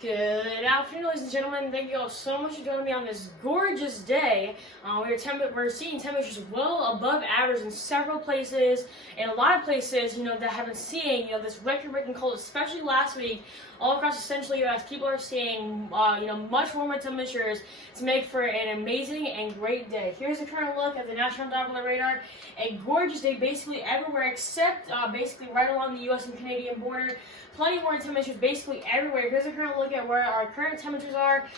Good afternoon, ladies and gentlemen. Thank you all so much for joining me on this gorgeous day. We're seeing temperatures well above average in several places, and a lot of places, that have been seeing, this record-breaking cold, especially last week, all across the central U.S. People are seeing, much warmer temperatures to make for an amazing and great day. Here's a current look at the National Doppler Radar. A gorgeous day basically everywhere except basically right along the U.S. and Canadian border. Plenty more temperatures basically everywhere. Here's a current look at where our current temperatures are.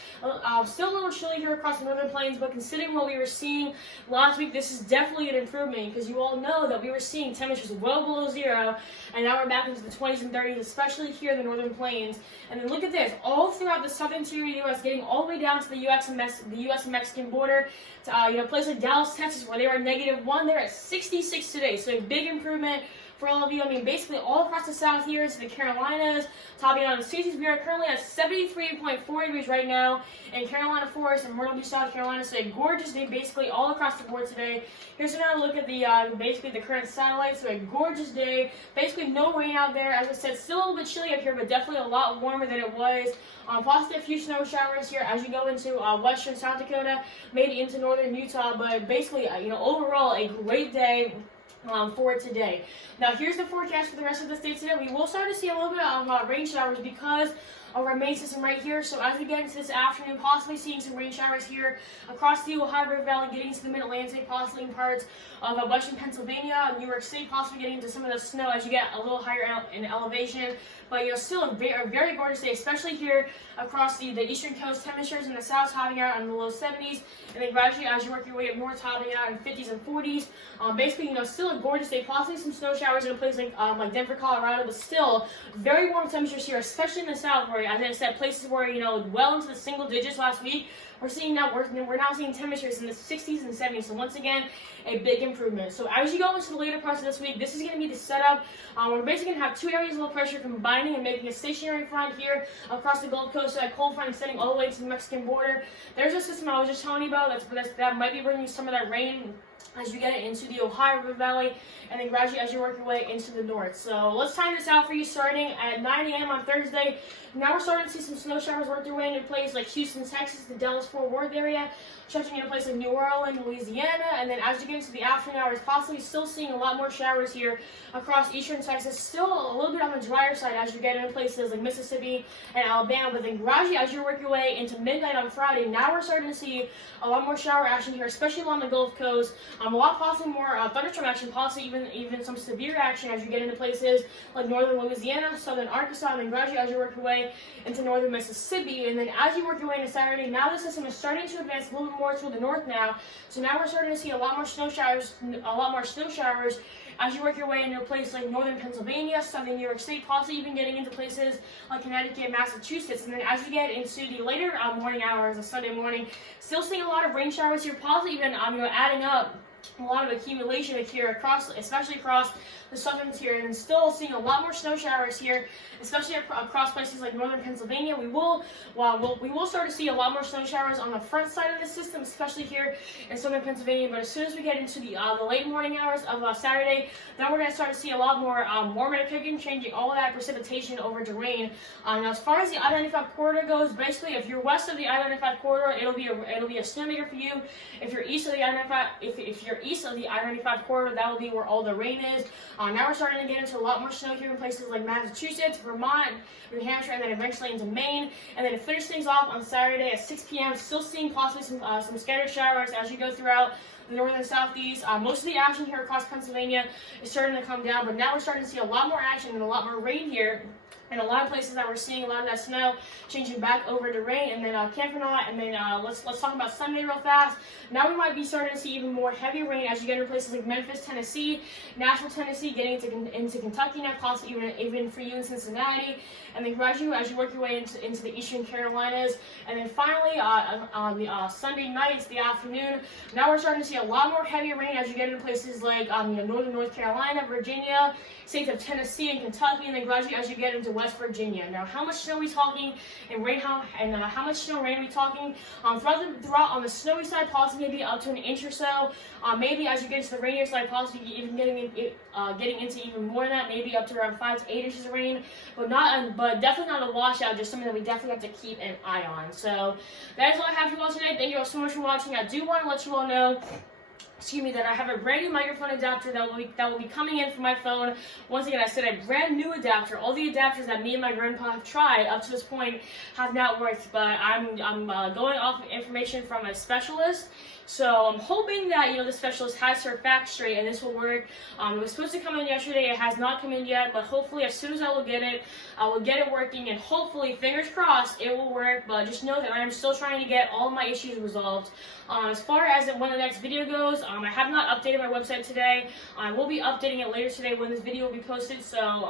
Still a little chilly here across the northern plains, but considering what we were seeing last week, this is definitely an improvement because you all know that we were seeing temperatures well below zero, and now we're back into the 20s and 30s, especially here in the northern plains. And then look at this, all throughout the southern interior U.S., getting all the way down to the U.S. and Mexican border. Places like Dallas, Texas, where they were -1, they're at 66 today. So a big improvement for all of you. Basically all across the south here to the Carolinas, topping out in the 60s. We are currently at 73.4 degrees right now in Carolina Forest and Myrtle Beach, South Carolina. So a gorgeous day basically all across the board today. Here's another look at the basically the current satellite. So a gorgeous day. Basically no rain out there. As I said, still a little bit chilly up here, but definitely a lot warmer than it was. Possibly a few snow showers here as you go into western South Dakota, maybe into northern Utah. But basically, overall a great day for today. Now here's the forecast for the rest of the state today. We will start to see a little bit of rain showers because of our main system right here. So as we get into this afternoon, possibly seeing some rain showers here across the Ohio River Valley, getting to the Mid-Atlantic, possibly in parts of western Pennsylvania, New York State, possibly getting into some of the snow as you get a little higher in elevation. But still a very gorgeous day, especially here across the eastern coast. Temperatures in the south topping out in the low 70s, and then gradually as you work your way up north, topping out in 50s and 40s. Basically, still a gorgeous day. Possibly some snow showers in a place like Denver, Colorado, but still very warm temperatures here, especially in the south, where, as I said, places where well into the single digits last week. We're now seeing temperatures in the 60s and 70s. So once again, a big improvement. So as you go into the later parts of this week, this is going to be the setup. We're basically going to have two areas of low pressure combining and making a stationary front here across the Gulf Coast. So that cold front extending all the way to the Mexican border. There's a system I was just telling you about that might be bringing some of that rain as you get into the Ohio River Valley, and then gradually as you work your way into the north. So let's time this out for you starting at 9 a.m. on Thursday. Now we're starting to see some snow showers work their way into places like Houston, Texas, the Dallas-Fort Worth area, stretching into places like New Orleans, Louisiana, and then as you get into the afternoon hours, possibly still seeing a lot more showers here across eastern Texas. Still a little bit on the drier side as you get into places like Mississippi and Alabama, but then gradually as you work your way into midnight on Friday, now we're starting to see a lot more shower action here, especially along the Gulf Coast. A lot possibly more thunderstorm action, possibly even some severe action as you get into places like northern Louisiana, southern Arkansas, and then gradually as you work your way into northern Mississippi. And then as you work your way into Saturday, now the system is starting to advance a little bit more toward the north now. So now we're starting to see a lot more snow showers as you work your way into a place like northern Pennsylvania, southern New York State, possibly even getting into places like Connecticut and Massachusetts. And then as you get into the later morning hours of Sunday morning, still seeing a lot of rain showers here, possibly even adding up a lot of accumulation here especially across the southern interior, and still seeing a lot more snow showers here, especially across places like northern Pennsylvania. We will start to see a lot more snow showers on the front side of the system, especially here in southern Pennsylvania. But as soon as we get into the late morning hours of Saturday, then we're going to start to see a lot more warmer kicking, changing all of that precipitation over to rain. Now, as far as the I-95 corridor goes, basically, if you're west of the I-95 corridor, it'll be a snowmaker for you. If you're east of the I-95, if you're east of the I-95 corridor, that will be where all the rain is. Now we're starting to get into a lot more snow here in places like Massachusetts, Vermont, New Hampshire, and then eventually into Maine. And then to finish things off on Saturday at 6 p.m., still seeing possibly some scattered showers as you go throughout the northern and southeast. Most of the action here across Pennsylvania is starting to come down, but now we're starting to see a lot more action and a lot more rain here. And a lot of places that we're seeing a lot of that snow changing back over to rain, and then Campernaut, and then let's talk about Sunday real fast. Now we might be starting to see even more heavy rain as you get into places like Memphis, Tennessee, Nashville, Tennessee, getting into Kentucky now, possibly even for you in Cincinnati, and then gradually as you work your way into the eastern Carolinas, and then finally on the Sunday night, it's the afternoon. Now we're starting to see see a lot more heavy rain as you get into places like northern North Carolina, Virginia, states of Tennessee and Kentucky, and then gradually as you get into West Virginia. Now, how much snow are we talking and rain? How much snow and rain are we talking? Throughout on the snowy side, possibly maybe up to an inch or so. Maybe as you get into the rainier side, possibly even getting into even more than that, maybe up to around 5 to 8 inches of rain, but definitely not a washout. Just something that we definitely have to keep an eye on. So that is all I have for you all today. Thank you all so much for watching. I do want to let you all know, that I have a brand new microphone adapter that will be coming in for my phone. Once again, I said a brand new adapter. All the adapters that me and my grandpa have tried up to this point have not worked, but I'm going off information from a specialist. So I'm hoping that the specialist has her facts straight and this will work. It was supposed to come in yesterday. It has not come in yet, but hopefully as soon as I will get it working, and hopefully, fingers crossed, it will work. But just know that I am still trying to get all my issues resolved. As far as when the next video goes, I have not updated my website today. I will be updating it later today when this video will be posted. So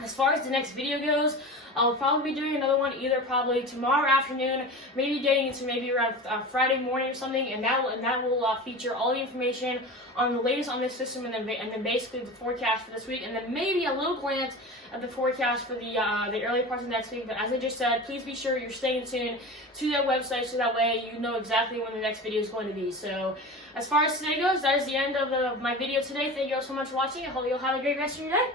as far as the next video goes, I'll probably be doing another one either probably tomorrow afternoon, maybe getting into maybe around Friday morning or something, and that will feature all the information on the latest on this system, and then basically the forecast for this week, and then maybe a little glance at the forecast for the early parts of next week. But as I just said, please be sure you're staying tuned to that website so that way you know exactly when the next video is going to be. So as far as today goes, that is the end of my video today. Thank you all so much for watching. I hope you'll have a great rest of your day.